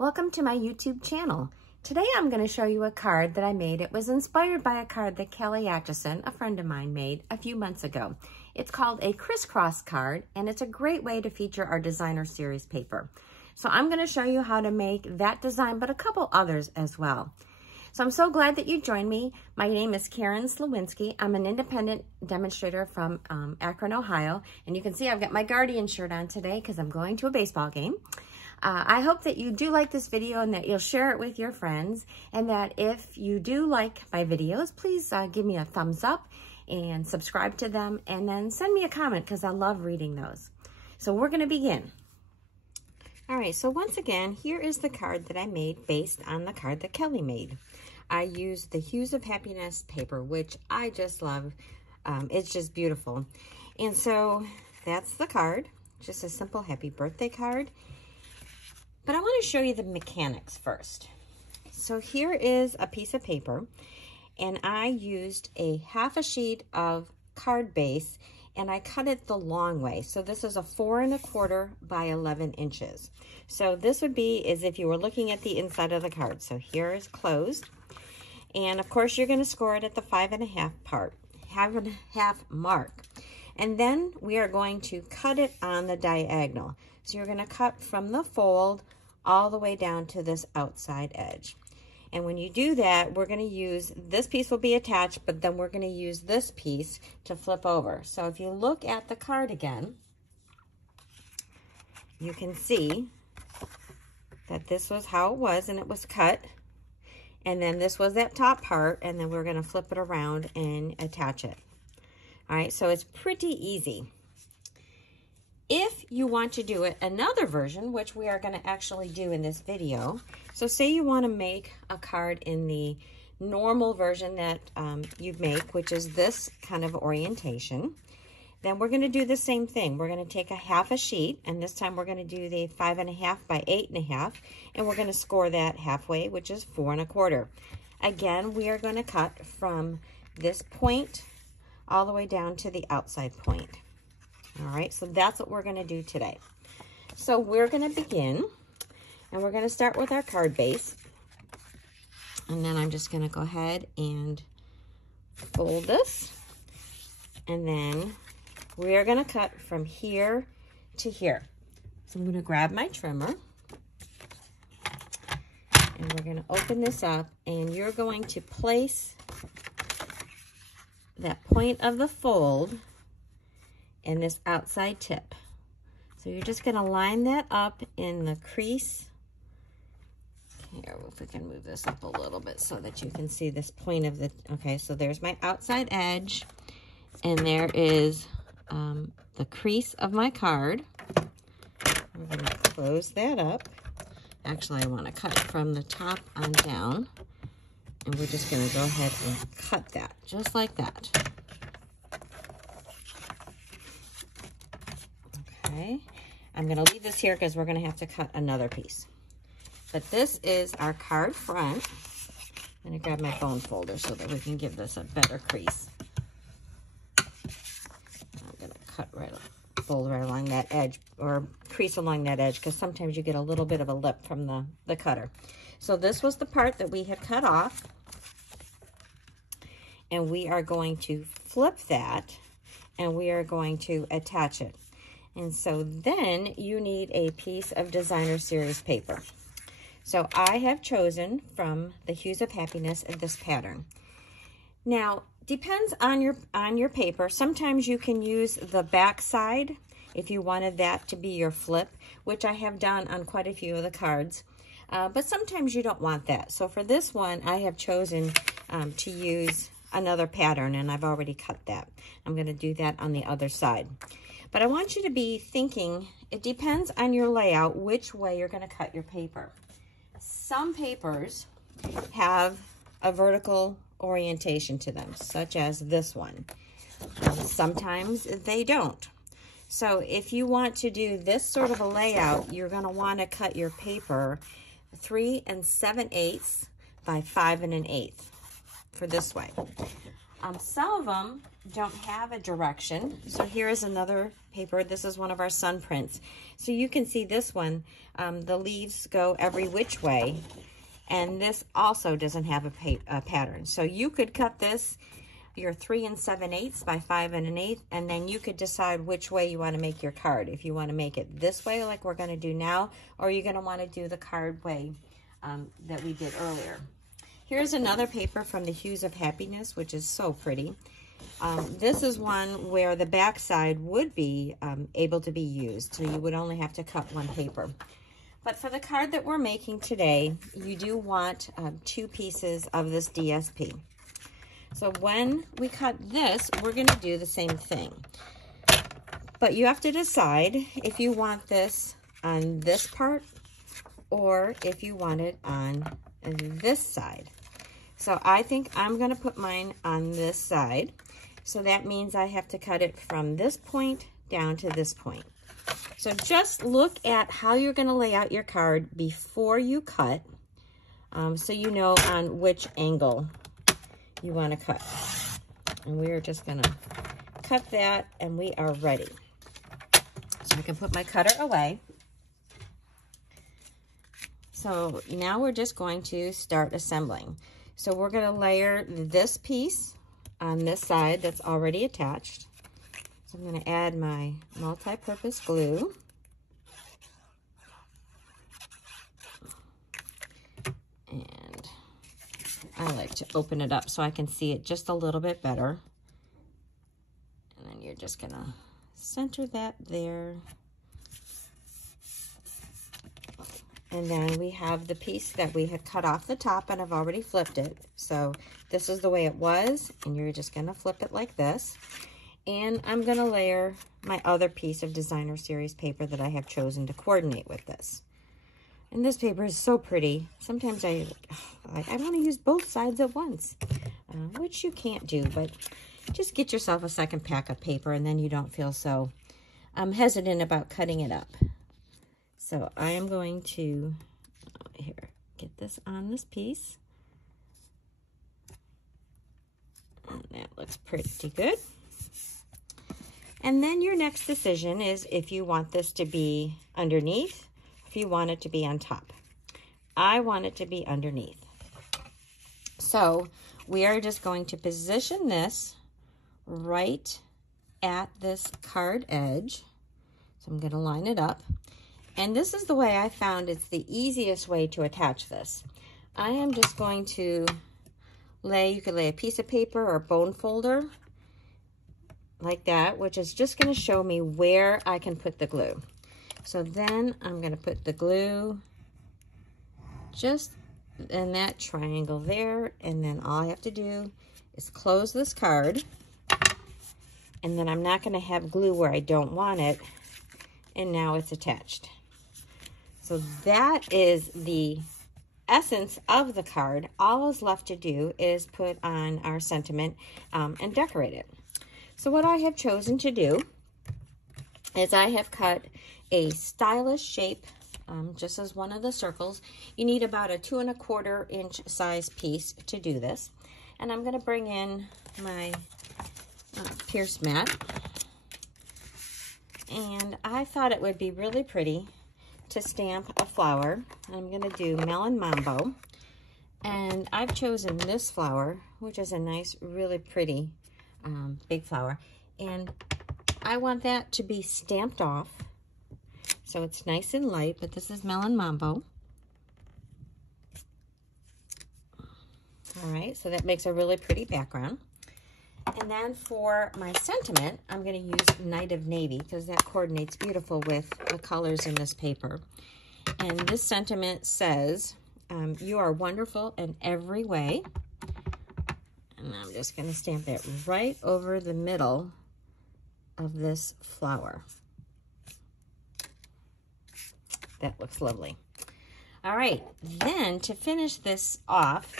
Welcome to my YouTube channel. Today I'm going to show you a card that I made. It was inspired by a card that Kelly Atchison, a friend of mine, made a few months ago. It's called a crisscross card, and it's a great way to feature our designer series paper. So I'm going to show you how to make that design, but a couple others as well. So I'm so glad that you joined me. My name is Karen Sliwinski. I'm an independent demonstrator from Akron, Ohio. And you can see I've got my Guardian shirt on today because I'm going to a baseball game. I hope that you do like this video and that you'll share it with your friends, and that if you do like my videos, please give me a thumbs up and subscribe to them, and then send me a comment because I love reading those. So we're going to begin. All right, so once again, here is the card that I made based on the card that Kelly made. I used the Hues of Happiness paper, which I just love. It's just beautiful. And so that's the card, just a simple happy birthday card. But I want to show you the mechanics first. So here is a piece of paper, and I used a half a sheet of card base, and I cut it the long way. So this is a 4 1/4 by 11 inches. So this would be as if you were looking at the inside of the card. So here is closed. And of course, you're going to score it at the 5 1/2 mark. And then we are going to cut it on the diagonal. So you're going to cut from the fold all the way down to this outside edge. And when you do that, we're going to use, this piece will be attached, but then we're going to use this piece to flip over. So if you look at the card again, you can see that this was how it was, and it was cut. And then this was that top part, and then we're going to flip it around and attach it. All right, so it's pretty easy. If you want to do it another version, which we are going to actually do in this video, so say you want to make a card in the normal version that you make, which is this kind of orientation, then we're going to do the same thing. We're going to take a half a sheet, and this time we're going to do the 5 1/2 by 8 1/2, and we're going to score that halfway, which is 4 1/4. Again, we are going to cut from this point all the way down to the outside point. All right, so that's what we're going to do today. So we're going to begin, and we're going to start with our card base. And then I'm just going to go ahead and fold this. And then we are going to cut from here to here. So I'm going to grab my trimmer. And we're going to open this up, and you're going to place that point of the fold in this outside tip. So you're just going to line that up in the crease. Here, if we can move this up a little bit so that you can see this point of the, okay, so there's my outside edge, and there is the crease of my card. I'm going to close that up. Actually, I want to cut from the top on down, and we're just going to go ahead and cut that, just like that. Okay, I'm going to leave this here because we're going to have to cut another piece. But this is our card front. I'm going to grab my bone folder so that we can give this a better crease. I'm going to cut right, fold right along that edge, or crease along that edge, because sometimes you get a little bit of a lip from the cutter. So this was the part that we had cut off. And we are going to flip that, and we are going to attach it. And so then you need a piece of designer series paper. So I have chosen from the Hues of Happiness this pattern. Now, depends on your paper. Sometimes you can use the back side if you wanted that to be your flip, which I have done on quite a few of the cards. But sometimes you don't want that. So for this one, I have chosen to use another pattern, and I've already cut that. I'm going to do that on the other side. But I want you to be thinking, it depends on your layout, which way you're going to cut your paper. Some papers have a vertical orientation to them, such as this one. Sometimes they don't. So if you want to do this sort of a layout, you're going to want to cut your paper 3 7/8 by 5 1/8 for this way. Some of them don't have a direction. So here is another paper. This is one of our sun prints. So you can see this one, the leaves go every which way. And this also doesn't have a pattern. So you could cut this, your 3 7/8 by 5 1/8, and then you could decide which way you want to make your card. If you want to make it this way, like we're going to do now, or you're going to want to do the card way that we did earlier. Here's another paper from the Hues of Happiness, which is so pretty. This is one where the back side would be able to be used, so you would only have to cut one paper. But for the card that we're making today, you do want 2 pieces of this DSP. So when we cut this, we're going to do the same thing. But you have to decide if you want this on this part or if you want it on this side. So I think I'm going to put mine on this side. So that means I have to cut it from this point down to this point. So just look at how you're going to lay out your card before you cut, so you know on which angle you want to cut. And we're just going to cut that, and we are ready. So I can put my cutter away. So now we're just going to start assembling. So we're going to layer this piece on this side that's already attached. So I'm going to add my multi-purpose glue. And I like to open it up so I can see it just a little bit better. And then you're just going to center that there. And then we have the piece that we had cut off the top, and I've already flipped it. So this is the way it was, and you're just going to flip it like this. And I'm going to layer my other piece of Designer Series paper that I have chosen to coordinate with this. And this paper is so pretty. Sometimes I want to use both sides at once, which you can't do, but just get yourself a second pack of paper, and then you don't feel so hesitant about cutting it up. So I am going to, here, get this on this piece. And that looks pretty good. And then your next decision is if you want this to be underneath, if you want it to be on top. I want it to be underneath. So we are just going to position this right at this card edge. So I'm going to line it up. And this is the way I found it's the easiest way to attach this. I am just going to you could lay a piece of paper or a bone folder like that, which is just going to show me where I can put the glue. So then I'm going to put the glue just in that triangle there, and then all I have to do is close this card, and then I'm not going to have glue where I don't want it, and now it's attached. So that is the essence of the card. All is left to do is put on our sentiment and decorate it. So what I have chosen to do is I have cut a stylish shape just as one of the circles. You need about a 2 1/4 inch size piece to do this. And I'm going to bring in my pierce mat. And I thought it would be really pretty to stamp a flower. I'm going to do Melon Mambo, and I've chosen this flower, which is a nice, really pretty big flower, and I want that to be stamped off, so it's nice and light, but this is Melon Mambo. All right, so that makes a really pretty background. And then for my sentiment, I'm going to use Night of Navy because that coordinates beautiful with the colors in this paper. And this sentiment says, you are wonderful in every way. And I'm just going to stamp it right over the middle of this flower. That looks lovely. All right, then to finish this off,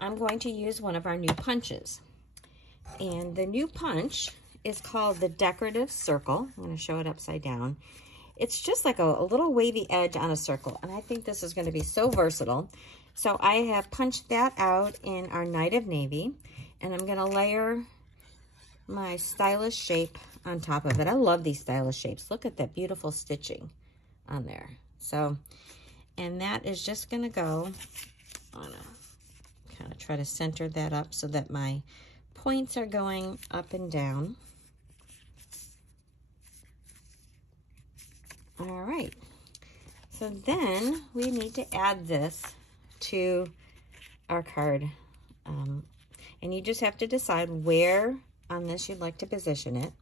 I'm going to use one of our new punches. And the new punch is called the Decorative Circle. I'm going to show it upside down. It's just like a little wavy edge on a circle, and I think this is going to be so versatile. So I have punched that out in our Night of Navy, And I'm going to layer my stylish shape on top of it. I love these stylish shapes. Look at that beautiful stitching on there. So, and that is just going to go on a, kind of try to center that up so that my points are going up and down. All right. So then we need to add this to our card. And you just have to decide where on this you'd like to position it.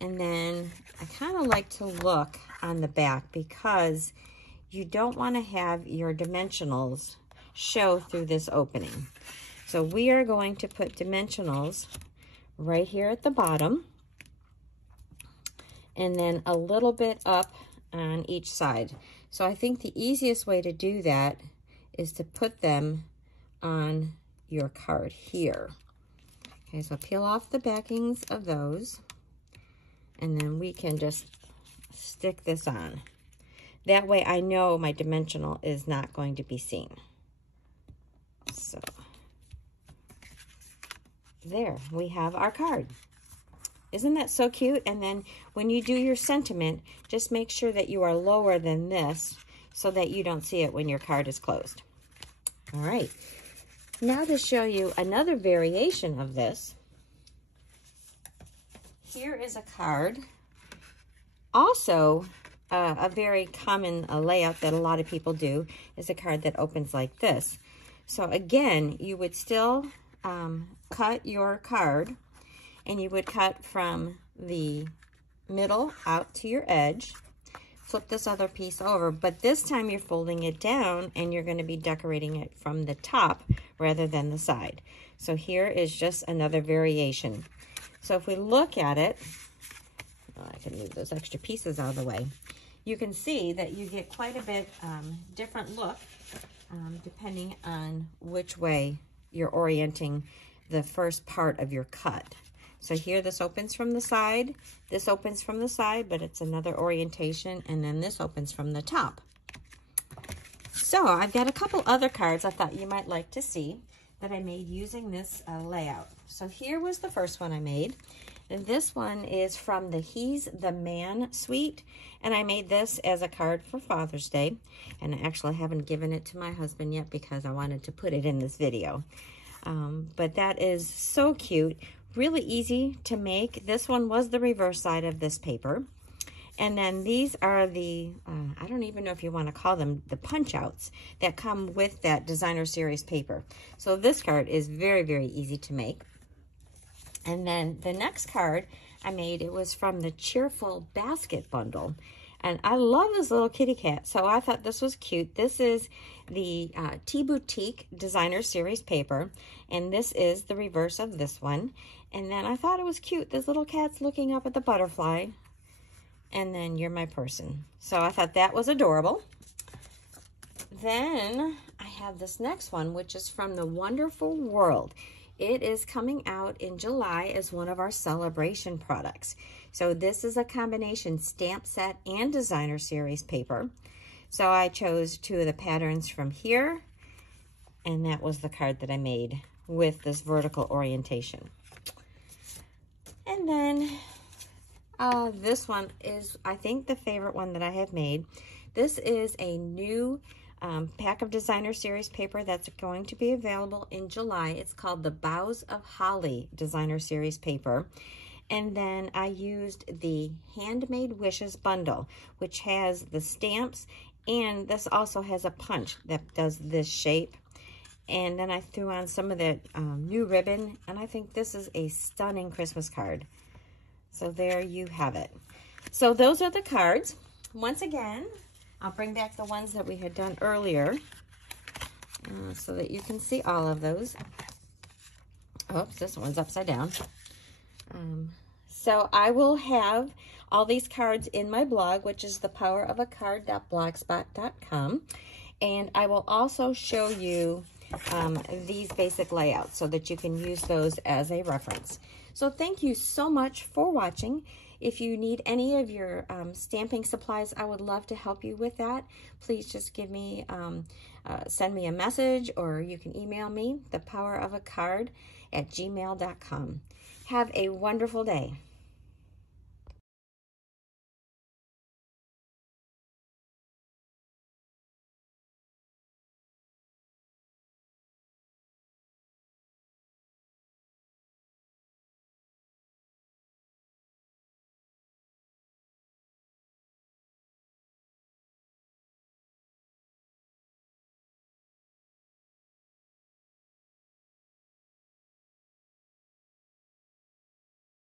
And then I kind of like to look on the back because you don't want to have your dimensionals show through this opening. So we are going to put dimensionals right here at the bottom and then a little bit up on each side. So I think the easiest way to do that is to put them on your card here. Okay, so peel off the backings of those, and then we can just stick this on. That way I know my dimensional is not going to be seen. So there, we have our card. Isn't that so cute? And then when you do your sentiment, just make sure that you are lower than this so that you don't see it when your card is closed. All right. Now to show you another variation of this, here is a card. Also, a very common layout that a lot of people do is a card that opens like this. So again, you would still cut your card, and you would cut from the middle out to your edge. Flip this other piece over, but this time you're folding it down and you're going to be decorating it from the top rather than the side. So here is just another variation. So if we look at it, I can move those extra pieces out of the way. You can see that you get quite a bit different look depending on which way you're orienting the first part of your cut. So here this opens from the side, this opens from the side, but it's another orientation, and then this opens from the top. So I've got a couple other cards I thought you might like to see that I made using this layout. So here was the first one I made. And this one is from the He's the Man suite, and I made this as a card for Father's Day. And I actually haven't given it to my husband yet because I wanted to put it in this video. But that is so cute. Really easy to make. This one was the reverse side of this paper. And then these are the, I don't even know if you want to call them the punch outs that come with that designer series paper. So this card is very, very easy to make. And then the next card I made, it was from the Cheerful basket bundle. And I love this little kitty cat, so I thought this was cute. This is the Tea Boutique Designer Series paper, and this is the reverse of this one. And then I thought it was cute. This little cat's looking up at the butterfly, and then you're my person. So I thought that was adorable. Then I have this next one, which is from the Wonderful World. It is coming out in July as one of our Sale-a-Bration products. So this is a combination stamp set and designer series paper. So I chose two of the patterns from here, and that was the card that I made with this vertical orientation. And then this one is, I think, the favorite one that I have made. This is a new pack of designer series paper that's going to be available in July. It's called the Boughs of Holly designer series paper. And then I used the Handmade Wishes bundle, which has the stamps, and this also has a punch that does this shape. And then I threw on some of the new ribbon, and I think this is a stunning Christmas card. So there you have it. So those are the cards. Once again, I'll bring back the ones that we had done earlier so that you can see all of those. Oops, this one's upside down. So I will have all these cards in my blog, which is thepowerofacard.blogspot.com. And I will also show you these basic layouts so that you can use those as a reference. So thank you so much for watching. If you need any of your stamping supplies, I would love to help you with that. Please just give me, send me a message, or you can email me, thepowerofacard@gmail.com. Have a wonderful day.